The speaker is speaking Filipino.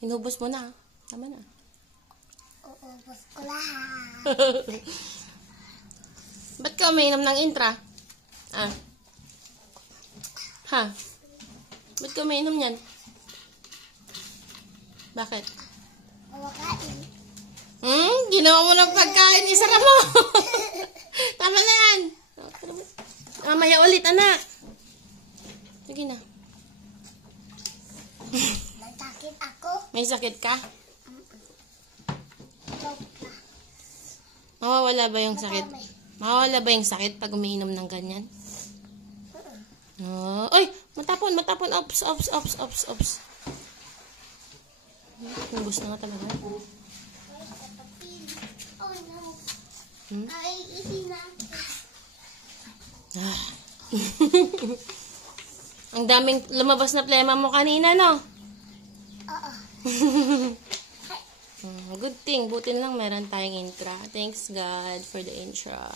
Inubos mo na. Tama na. Uubos ko lahat. Ba't ka umiinom ng intra? Ah. Ha? Ba't ka umiinom yan? Bakit? Kumakain. Ginawa mo ng pagkain. Isara mo. Tama na yan. Mamaya ulit, anak. Sige na. May sakit ako. May sakit ka? Joke na. Mawawala ba yung sakit? Mawawala ba yung sakit pag umiinom ng ganyan? Ay! Matapon! Ops. Ubus na nga talaga. Oh no. Ay, isinapin. Ang daming lumabas na plema mo kanina, no? Oo. Good thing. Buti lang meron tayong intra. Thanks God for the intra.